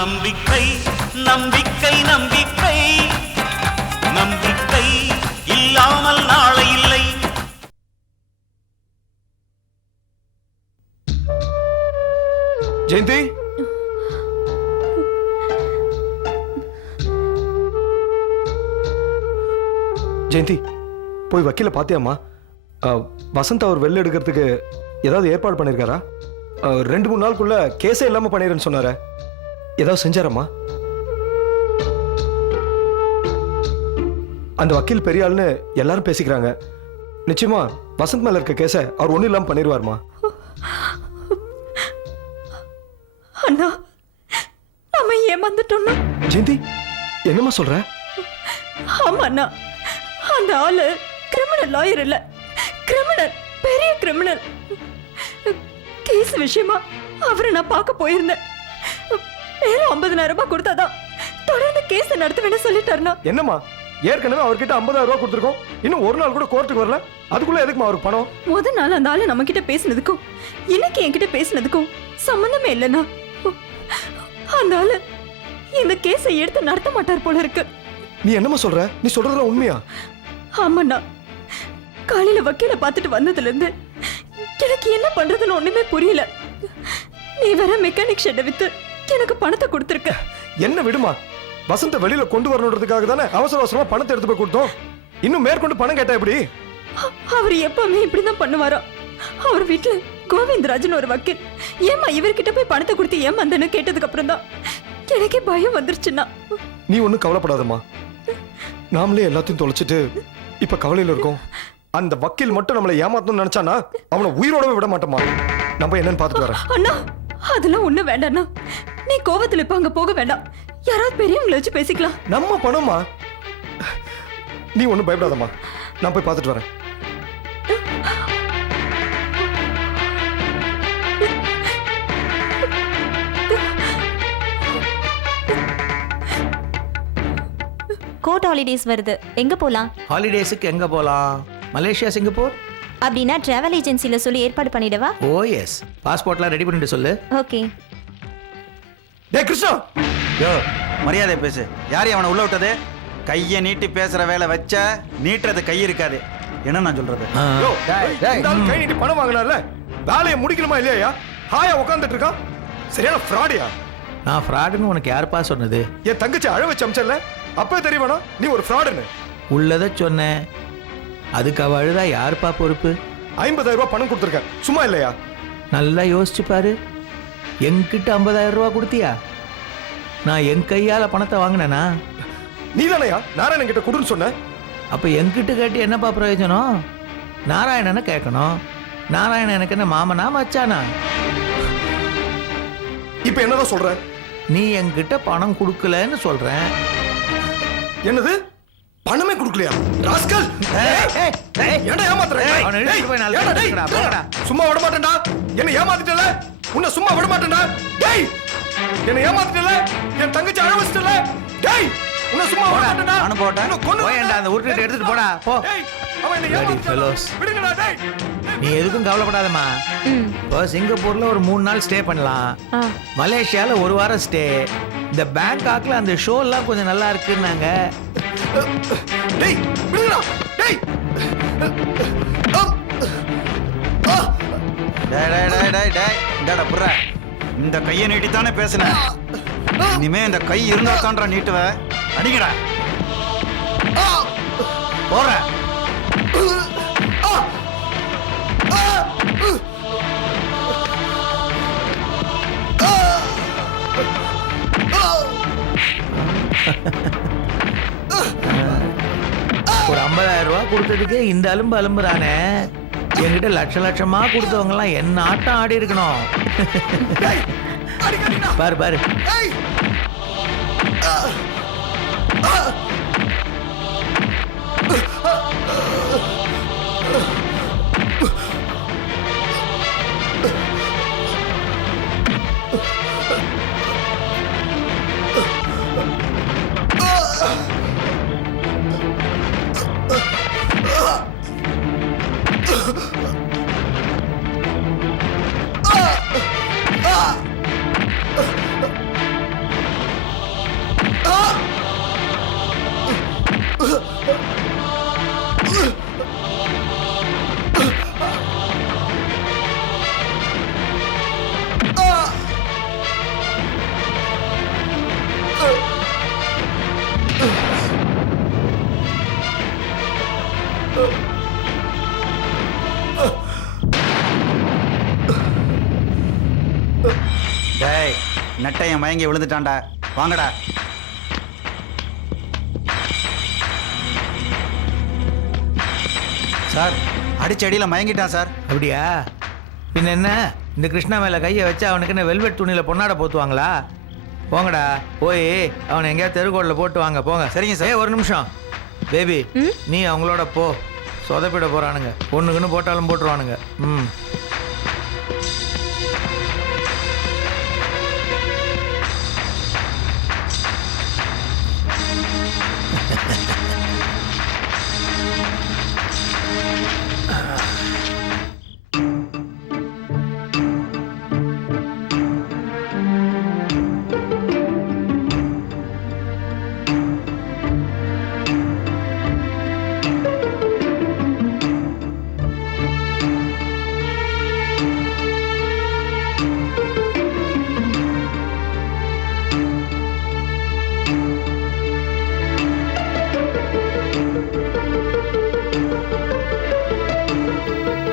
நம்பிக்கை நம்பிக்கை நம்பிக்கை நம்பிக்கை இல்லாமல் நாளை இல்லை. ஜெயந்தி, ஜெயந்தி போய் வக்கீல பாத்தியாமா? வசந்த் அவர் வெளில எடுக்கிறதுக்கு ஏதாவது ஏற்பாடு பண்ணிருக்காரா? 2-3 நாளுக்குள்ள கேஸே இல்லாம பண்ணிடுறேன்னு சொன்னார, ஏதாவது செஞ்சாரம்மா? அந்த வக்கீல் பெரிய ஆள்னு எல்லாரும் பேசிக்கிறாங்க. நிச்சயமா வசந்த் மேல இருக்க கேஸ அவர் ஒண்ணும் இல்லாம பண்ணிடுவாருமா? அண்ணா, நாம ஏமாந்துட்டோம்னா? ஜெயந்தி, என்னம்மா சொல்ற? ஆமா அண்ணா, அந்த ஆளு கிரிமினல் லாயர் இல்ல, கிரிமினல், பெரிய கிரிமினல். கேஸ் விஷயமா அவரை நான் பார்க்க போயிருந்தேன். மேலும் 50,000 ரூபாய் கொடுத்தாதான் தொடர்ந்து கேஸ் நடத்துவேன்னு சொல்லிட்டாருண்ணா. என்னம்மா, ஏற்கனவே அவர்கிட்ட 50,000 ரூபாய் கொடுத்துருக்கோம். இன்னும் ஒரு நாள் கூட கோர்ட்டுக்கு வரல. அதுக்குள்ள எதுக்குமா அவருக்கு பணம்? முதல் நாள் அந்த ஆளு நம்ம கிட்ட பேசினதுக்கும் இன்னைக்கு என்கிட்ட பேசினதுக்கும் சம்பந்தமே இல்லைண்ணா. அந்த ஆளு இந்த கேஸை எடுத்து நடத்த மாட்டார் போல இருக்கு. நீ என்னம்மா சொல்ற? நீ சொல்றதுல உண்மையா? ஆமாண்ணா, காலையில வக்கீல பார்த்துட்டு வந்ததுல இருந்து எனக்கு என்ன பண்றதுன்னு ஒண்ணுமே புரியல. நீ வேற மெக்கானிக் ஷெட்டை வித்து எனக்கு பணத்தை கொடுத்துருக்க. என்ன விடுமா, வசந்த வெளியில கொண்டு வரணுன்றதுக்காக தானே அவசர அவசரமா பணத்தை எடுத்து போய் கொடுத்தோம். இன்னும் மேற்கொண்டு பணம் கேட்டா எப்படி? அவர் எப்பவுமே இப்படிதான் பண்ணுவாரா? அவர் வீட்டுல கோவிந்தராஜன் ஒரு வக்கீல். ஏமா இவர்கிட்ட போய் பணத்தை கொடுத்து ஏமாந்தன்னு கேட்டதுக்கு அப்புறம் தான் எனக்கே பயம் வந்துருச்சுன்னா. நீ ஒன்னும் கவலைப்படாதம்மா, நாமளே எல்லாத்தையும் தொலைச்சிட்டு இப்ப கவலையில இருக்கோம். அந்த வக்கீல் மட்டும் நம்மளை ஏமாத்தணும்னு நினைச்சானா அவனை உயிரோடவே விட மாட்டோமா. நம்ம என்னன்னு பார்த்துட்டு வரேன். அண்ணா, அதெல்லாம் ஒண்ணு வேண்டாண்ணா. நீ கோவத்துல இப்ப அங்க போக வேண்டாம். யாராவது பெரியவங்களை வச்சு பேசிக்கலாம். நம்ம பணமா? நீ ஒன்னும் பயப்படாதம்மா, நான் போய் பார்த்துட்டு வரேன். கோர்ட் ஹாலிடேஸ் வருது, எங்க போலாம்? ஹாலிடேஸுக்கு எங்க போலாம்? Malaysia, Singapore? அப்படின்னா டிராவல் ஏஜென்சில சொல்லி ஏற்பாடு பண்ணிடவா? ஓ எஸ், பாஸ்போர்ட்லாம் ரெடி பண்ணிட்டு சொல்லு. ஓகே. டேய் கிருஷ்ணா, யோ மரியாதை பேசு. யாரையும் அவனை உள்ள விட்டது? கையை நீட்டி பேசுற வேலை வச்ச நீட்டுறது கை இருக்காது. என்ன நான் சொல்றது? யோ, இந்த ஆள் கை நீட்டி பணம் வாங்கினார்ல, வேலையை முடிக்கணுமா இல்லையா? ஹாயா உட்காந்துட்டு இருக்கான். சரியான ஃப்ராடியா? நான் ஃப்ராடுன்னு உனக்கு யாருப்பா சொன்னது? என் தங்கச்சி அழ வச்சு அமிச்சல, அப்பவே தெரியவேனா நீ ஒரு ஃப்ராடுன்னு? உள்ளதை சொன்னேன். அதுக்கு அவ அழுதா யாருப்பா பொறுப்பு? 50,000 ரூபாய் பணம் கொடுத்துருக்கேன், சும்மா இல்லையா? நல்லா யோசிச்சு பாரு. என்கிட்ட 50,000 ரூபா கொடுத்தியா? நான் என் கையால பணத்தை வாங்கினேனா? நீ தானையா நாராயணன் கிட்ட கொடுன்னு சொன்ன? அப்ப என்கிட்ட கேட்டு என்னப்பா பிரயோஜனம்? நாராயணனை கேட்கணும். நாராயணன் எனக்கு என்ன மாமனா மச்சானா? இப்ப என்னதான் சொல்ற? நீ என்கிட்ட பணம் கொடுக்கலன்னு சொல்றேன். என்னது? பணமே கொடுக்கலையா? ராஸ்கல்! என்ன ஏமாத்துற? சும்மா விட மாட்டேன்டா. என்ன ஏமாத்திட்டல? உன்னை சும்மா விட மாட்டேன்டா. டேய், என்ன ஏமாத்திட்டல? என் தங்கச்சி அழ வச்சிட்டல. டேய், உன்னை சும்மா விட மாட்டேன்டா. நானும் போட்டேன். போயேண்டா, அந்த உருட்டு எடுத்துட்டு போடா போ. டேய், அவன் என்ன ஏமாத்திட்டல. விடுங்கடா டேய். நீ எதுக்கும் கவலைப்படாதம்மா. இப்போ சிங்கப்பூர்ல ஒரு 3 நாள் ஸ்டே பண்ணலாம். மலேசியால 1 வாரம் ஸ்டே. இந்த பேங்காக்ல அந்த ஷோ எல்லாம் கொஞ்சம் நல்லா இருக்குன்னாங்க. டேய், விடுங்கடா. டேய். இந்தாடா புர்ற. இந்த கையை நீட்டித்தானே பேசுனேன். இனிமே இந்த கை இருந்தா தான்றா நீட்டுவ. அடிங்கடா. போற. ஒரு 50,000 ரூபா கொடுத்ததுக்கு இந்த அலும்பு அலும்புறானே. என்கிட்ட லட்சமா கொடுத்தவங்க எல்லாம் என்ன ஆட்டம் ஆடி இருக்கணும். பாரு பாரு. நெட்டையன் மயங்கி விழுந்துட்டான்டா. வாங்கடா. சார் அடிச்ச அடியில் மயங்கிட்டான் சார். அப்படியா? பின்ன என்ன, இந்த கிருஷ்ணா மேலே கையை வச்சு அவனுக்கு என்ன வெல்வெட் துணியில் பொன்னாட போத்துவாங்களா? போங்கடா, போய் அவனை எங்கேயாவது தெருக்கோடில் போட்டு வாங்க. போங்க. சரிங்க சார். ஒரு நிமிஷம் பேபி, நீ அவங்களோட போ. சொதப்பிட போகிறானுங்க. பொண்ணுக்குன்னு போட்டாலும் போட்டுருவானுங்க. ம்.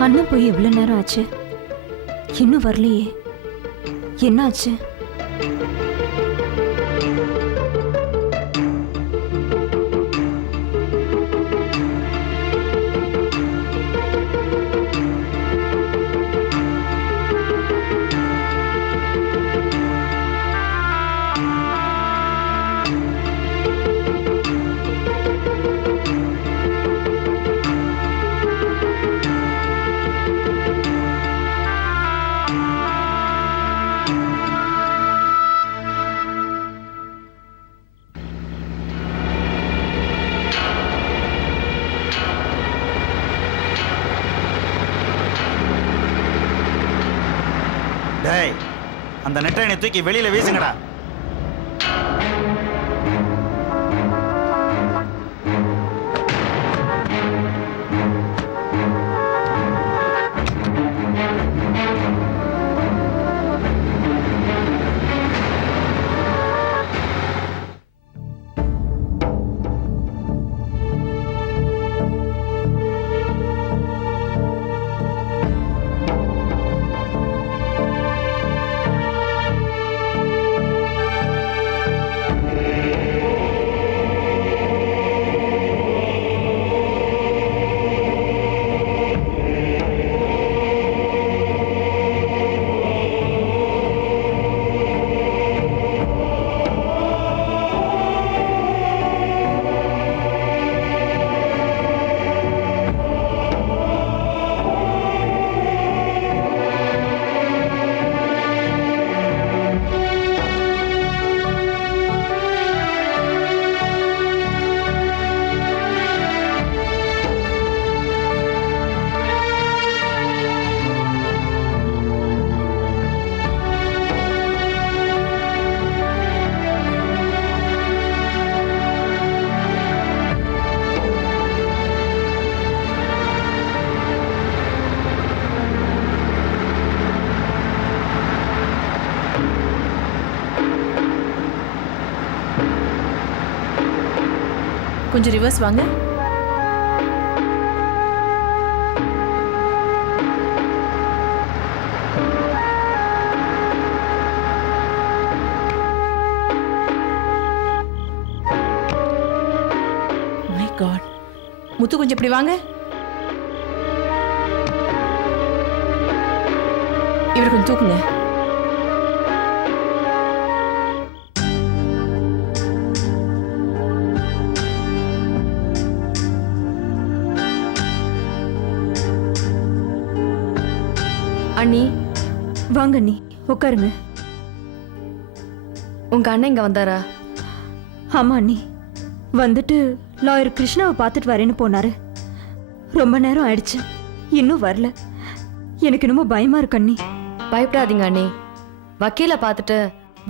அண்ணன் போய் எவ்வளவு நேரம் ஆச்சு? இன்னும் வரலையே. என்ன ஆச்சு? டேய், அந்த நெட்டையனை தூக்கி வெளியில வீசுங்கடா. கொஞ்சம் ரிவர்ஸ் வாங்க. My God. முத்து கொஞ்சம் இப்படி வாங்க. இவர் கொஞ்சம் தூக்குங்க. அண்ணி வாங்க அண்ணி, உட்காருங்க. உங்க அண்ணன் இங்க வந்தாரா? ஆமா அண்ணி, வந்துட்டு லாயர் கிருஷ்ணாவை பார்த்துட்டு வரேன்னு போனாரு. ரொம்ப நேரம் ஆயிடுச்சு, இன்னும் வரல. எனக்கு என்னமோ பயமா இருக்கு அண்ணி. பயப்படாதீங்க அண்ணி, வக்கீலை பார்த்துட்டு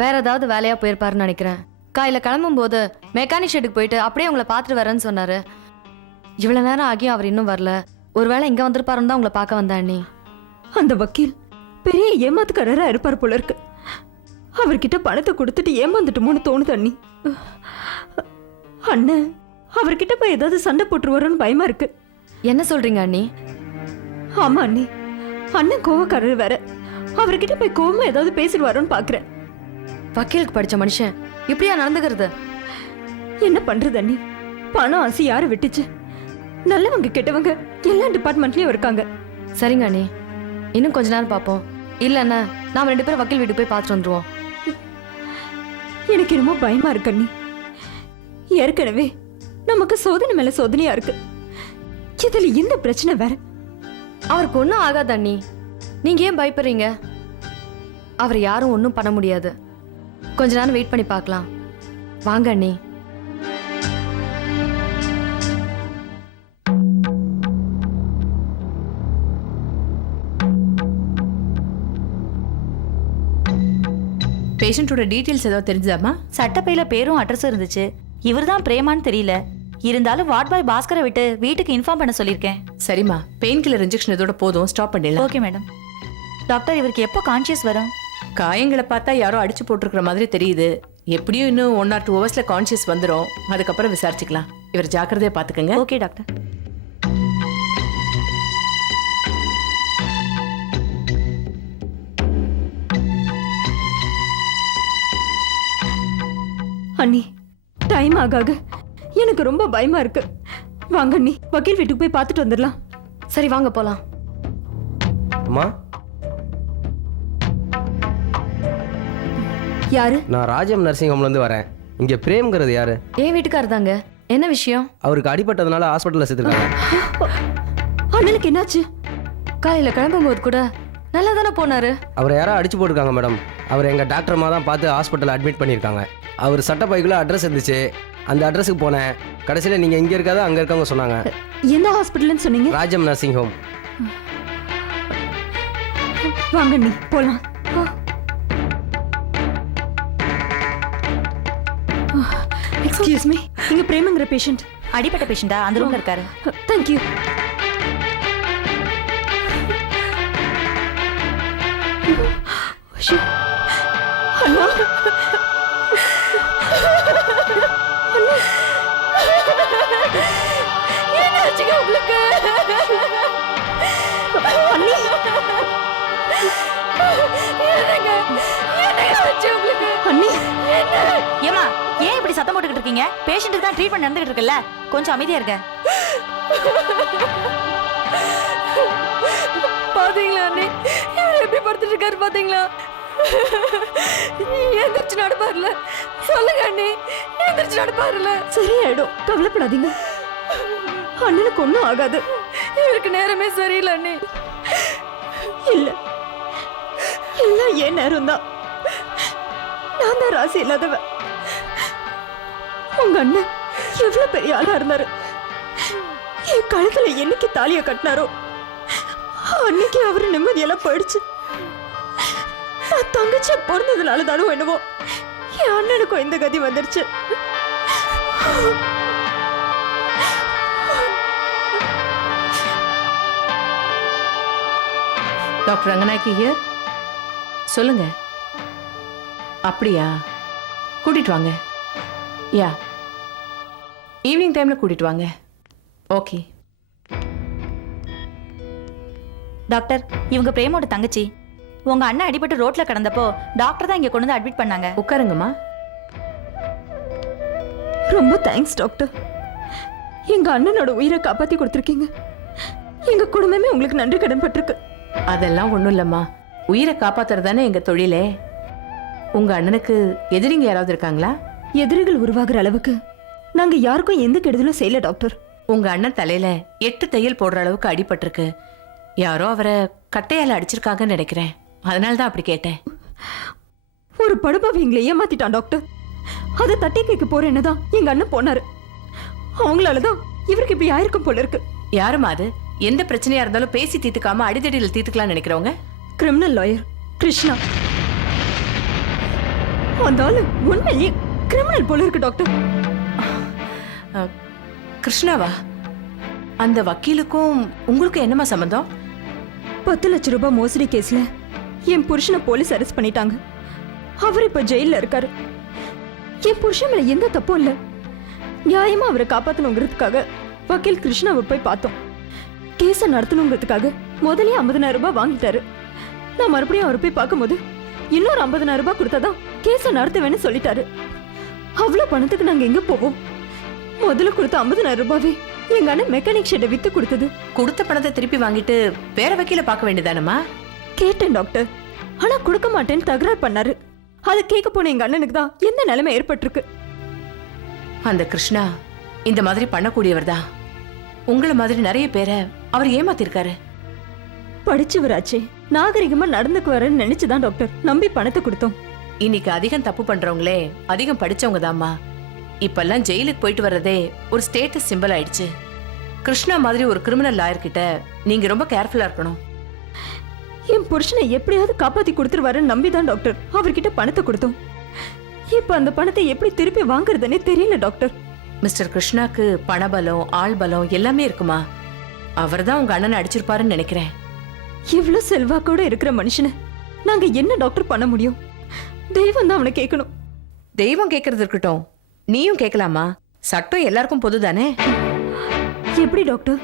வேற ஏதாவது வேலையா போயிருப்பாருன்னு நினைக்கிறேன். காலையில கிளம்பும் போது மெக்கானிக் ஷெட்டுக்கு போயிட்டு அப்படியே உங்களை பார்த்துட்டு வரேன்னு சொன்னாரு. இவ்வளவு நேரம் ஆகியும் அவர் இன்னும் வரல. ஒருவேளை இங்க வந்திருப்பாருன்னு தான் உங்களை பார்க்க வந்தேன் அண்ணி. அந்த வக்கீல் பெரிய ஏமாத்துக்காரரா இருப்பார் போல இருக்கு. அவர்கிட்ட பணத்தை கொடுத்துட்டு ஏமாந்துட்டுமோன்னு தோணுது அண்ணி. அண்ணன் அவர்கிட்ட போய் ஏதாவது சண்டை போட்டுருவாரோன்னு பயமா இருக்கு. என்ன சொல்றீங்க அண்ணி? ஆமா அண்ணி, அண்ணன் கோவக்காரர் வேற. அவர்கிட்ட போய் கோவமா ஏதாவது பேசிடுவாரோன்னு பாக்குறேன். வக்கீலுக்கு படிச்ச மனுஷன் இப்படியா நடந்துக்கிறது? என்ன பண்றது அண்ணி? பணம் ஆசை யாரை விட்டுச்சு? நல்லவங்க கெட்டவங்க எல்லா டிபார்ட்மெண்ட்லயும் இருக்காங்க. சரிங்க அண்ணி, இன்னும் கொஞ்ச நேரம் பார்ப்போம். இல்லைன்னா நாம 2 பேரும் வக்கீல் வீட்டுக்கு போய் பார்த்துட்டு வந்துருவோம். எனக்கு என்னமோ பயமா இருக்கு அண்ணி. ஏற்கனவே நமக்கு சோதனை மேல சோதனையா இருக்கு. இதுல இந்த பிரச்சனை வேற. அவருக்கு ஒன்றும் ஆகாது அண்ணி, நீங்க ஏன் பயப்படுறீங்க? அவர் யாரும் ஒன்றும் பண்ண முடியாது. கொஞ்ச நேரம் வெயிட் பண்ணி பார்க்கலாம். வாங்க அண்ணி. பேஷண்டோட டீட்டெயில்ஸ் ஏதாவது தெரிஞ்சுதாமா? சட்டப்பையில பேரும் அட்ரஸும் இருந்துச்சு. இவர்தான் பிரேமான்னு தெரியல. இருந்தாலும் வார்ட் பாய் பாஸ்கரை விட்டு வீட்டுக்கு இன்ஃபார்ம் பண்ண சொல்லியிருக்கேன். சரிம்மா, பெயின் கில்லர் இன்ஜெக்ஷன் இதோட போதும், ஸ்டாப் பண்ணிடலாம். Okay madam. டாக்டர், இவருக்கு எப்போ கான்ஷியஸ் வரும்? காயங்களை பார்த்தா யாரோ அடிச்சு போட்டிருக்கிற மாதிரி தெரியுது. எப்படியும் இன்னும் 1 or 2 ஹவர்ஸ்ல கான்ஷியஸ் வந்துடும். அதுக்கப்புறம் விசாரிச்சுக்கலாம். இவர் ஜாக்கிரதையா பாத்துக்கங்க. Okay doctor. அண்ணி, டைம் ஆகாக எனக்கு ரொம்ப பயமா இருக்கு. வாங்க அண்ணி, வக்கீல் வீட்டுக்கு போய் பார்த்துட்டு வந்துடலாம். சரி வாங்க போலாம். அம்மா, யாரு? நான் ராஜம் நர்சிங் ஹோம்லேருந்து வரேன். இங்கே பிரேம்ங்கிறது யாரு? ஏன் வீட்டுக்காரர் தாங்க. என்ன விஷயம்? அவருக்கு அடிபட்டதுனால ஹாஸ்பிட்டலில் சேர்த்துருக்காங்க. அண்ணனுக்கு என்னாச்சு? காலையில கிளம்பும்போது கூட நல்லா தானே போனாரு. அவரை யாரோ அடிச்சு போட்டிருக்காங்க மேடம். அவர் எங்கள் டாக்டர்மா தான் பார்த்து ஹாஸ்பிட்டலில் அட்மிட் பண்ணியிருக்காங்க. அவர் சட்டப்பைக்குள்ள அட்ரஸ் இருந்துச்சு. அந்த அட்ரஸுக்கு போனேன். கடைசியில் நீங்கள் இங்கே இருக்காத அங்கே இருக்கவங்க சொன்னாங்க. எந்த ஹாஸ்பிட்டல்னு சொன்னீங்க? Rajam nursing home. வாங்க அண்ணி, போலாம். எக்ஸ்கியூஸ் மீ, இங்க பிரேமங்கிற பேஷண்ட். அடிப்பட்ட பேஷண்டா? அந்த ரூம்ல இருக்காரு. தேங்க்யூ. அண்ணா, என்னாச்சுங்க உங்களுக்கு? அண்ணி, அண்ணி, ஏமா, ஏன் இப்படி சத்தம் போட்டுக்கிட்டு இருக்கீங்க? பேஷண்ட்டுக்கு தான் ட்ரீட்மெண்ட் நடந்துகிட்டு இருக்குல்ல, கொஞ்சம் அமைதியா இருங்க. பாத்தீங்களா அண்ணி, இவர் எப்படி படுத்துட்டு இருக்காரு பாத்தீங்களா? எந்திரிச்சு நடப்பாருல. சொல்லுங்க அண்ணி, எந்திரிச்சு நடப்பாருல. சரியாயிடும், கவலைப்படாதீங்க. அண்ணனுக்கு ஒன்றும் ஆகாது. இவருக்கு நேரமே சரியில்லை அண்ணி. இல்ல, எல்லாம் ஏன் நேரம் தான். நான் தான் ராசி இல்லாதவ. உங்க அண்ணன் எவ்வளவு பெரிய ஆளா இருந்தாரு. என் கழுத்துல என்னைக்கு தாலிய கட்டினாரோ அன்னைக்கு அவரு நிம்மதியெல்லாம் போயிடுச்சு. நான் தங்கச்சியா பிறந்ததுனால தானோ என்னவோ என் அண்ணனுக்கும் இந்த கதி வந்துருச்சு. Doctor Ranganayaki here. சொல்லுங்க. அப்படியா? கூட்டிட்டு வாங்க. யா, ஈவினிங் டைம்ல கூட்டிட்டு வாங்க. ஓகே. டாக்டர், இவங்க பிரேமோட தங்கச்சி. உங்க அண்ணன் அடிபட்டு ரோட்ல கிடந்தப்போ டாக்டர் தான் இங்க கொண்டு வந்து அட்மிட் பண்ணாங்க. உட்காருங்கம்மா. ரொம்ப தேங்க்ஸ் டாக்டர். எங்க அண்ணனோட உயிரை காப்பாத்தி கொடுத்துருக்கீங்க. எங்க குடும்பமே உங்களுக்கு நன்றி கடன் பட்டிருக்கு. அதெல்லாம் ஒண்ணும் இல்லம்மா, உயிரை காப்பாத்துறது தானே எங்க தொழிலே. உங்க அண்ணனுக்கு எதிரிங்க யாராவது இருக்காங்களா? எதிரிகள் உருவாகிற அளவுக்கு நாங்க யாருக்கும் எந்த கெடுதலும் செய்யல டாக்டர். உங்க அண்ணன் தலையில 8 தையல் போடுற அளவுக்கு அடிபட்டிருக்கு. யாரோ அவரை கட்டையால அடிச்சிருக்காங்கன்னு நினைக்கிறேன். அதனாலதான் அப்படி கேட்டேன். ஒரு படுபாவி எங்களை ஏமாத்திட்டான் டாக்டர். அதை தட்டி கேட்க போறேன்னு தான் எங்க அண்ணன் போனாரு. அவங்களாலதான் இவருக்கு இப்படி ஆயிருக்கும் போல இருக்கு. யாருமா அது? எந்த பிரச்சனையா இருந்தாலும் பேசி தீர்த்துக்காம அடிதடியில் தீர்த்துக்கலாம்னு நினைக்கிறவங்க? Criminal lawyer Krishna. அந்த ஆளு உண்மையிலேயே கிரிமினல் போல இருக்கு டாக்டர். கிருஷ்ணாவா? அந்த வக்கீலுக்கும் உங்களுக்கும் என்னமா சம்பந்தம்? 10 லட்சம் ரூபாய் மோசடி கேஸ்ல என் புருஷனை போலீஸ் அரெஸ்ட் பண்ணிட்டாங்க. அவர் இப்ப ஜெயில இருக்காரு. என் புருஷன் மேல எந்த தப்பும் இல்ல. நியாயமா அவரை காப்பாத்தணுங்கிறதுக்காக வக்கீல் கிருஷ்ணாவை போய் பார்த்தோம். கேஸ நடத்தணுங்கிறதுக்காக முதலே 50,000 ரூபாய் வாங்கிட்டாரு. நான் மறுபடியும் அவரை போய் பார்க்கும்போது இன்னொரு 50,000 ரூபாய் கொடுத்தாதான் கேஸ நடத்துவேன்னு சொல்லிட்டாரு. அவ்வளவு பணத்துக்கு நாங்க எங்க போவோம்? முதல்ல கொடுத்த 50,000 ரூபாவே எங்க அண்ணன் மெக்கானிக் ஷெட்டை வித்து கொடுத்தது. கொடுத்த பணத்தை திருப்பி வாங்கிட்டு வேற வக்கீல பார்க்க வேண்டியதானம்மா? கேட்டேன் டாக்டர், ஆனா கொடுக்க மாட்டேன்னு தகராறு பண்ணாரு. அதை கேட்க போன எங்க அண்ணனுக்கு தான் எந்த நிலைமை ஏற்பட்டிருக்கு. அந்த கிருஷ்ணா இந்த மாதிரி பண்ணக்கூடியவர் தான். உங்கள மாதிரி நிறைய பேரை அவர் ஏமாத்திருக்காரு. படிச்சவராச்சே, நாகரிகமா நடந்துக்குவாருன்னு நினைச்சுதான் டாக்டர் நம்பி பணத்தை கொடுத்தோம். இன்னைக்கு அதிகம் தப்பு பண்றவங்களே அதிகம் படிச்சவங்க தாம்மா. இப்பெல்லாம் ஜெயிலுக்கு போயிட்டு வர்றதே ஒரு ஸ்டேட்டஸ் சிம்பிள் ஆயிடுச்சு. கிருஷ்ணா மாதிரி ஒரு கிரிமினல் லாயர் கிட்ட நீங்க ரொம்ப கேர்ஃபுல்லா இருக்கணும். என் புருஷனை எப்படியாவது காப்பாத்தி கொடுத்துருவாருன்னு நம்பிதான் டாக்டர் அவர்கிட்ட பணத்தை கொடுத்தோம். இப்ப அந்த பணத்தை எப்படி திருப்பி வாங்குறதுன்னே தெரியல டாக்டர். மிஸ்டர் கிருஷ்ணாக்கு பணபலம், ஆள் பலம் எல்லாமே இருக்குமா. அவர்தான் உங்க அண்ணனை அடிச்சிருப்பாருன்னு நினைக்கிறேன். இவ்வளவு செல்வாக்கோட இருக்கிற மனுஷனை நாங்க என்ன டாக்டர் பண்ண முடியும்? தெய்வம் தான் அவனை கேட்கணும். தெய்வம் கேட்கறது இருக்கட்டும், நீயும் கேட்கலாமா? சட்டம் எல்லாருக்கும் பொதுதானே? எப்படி டாக்டர்?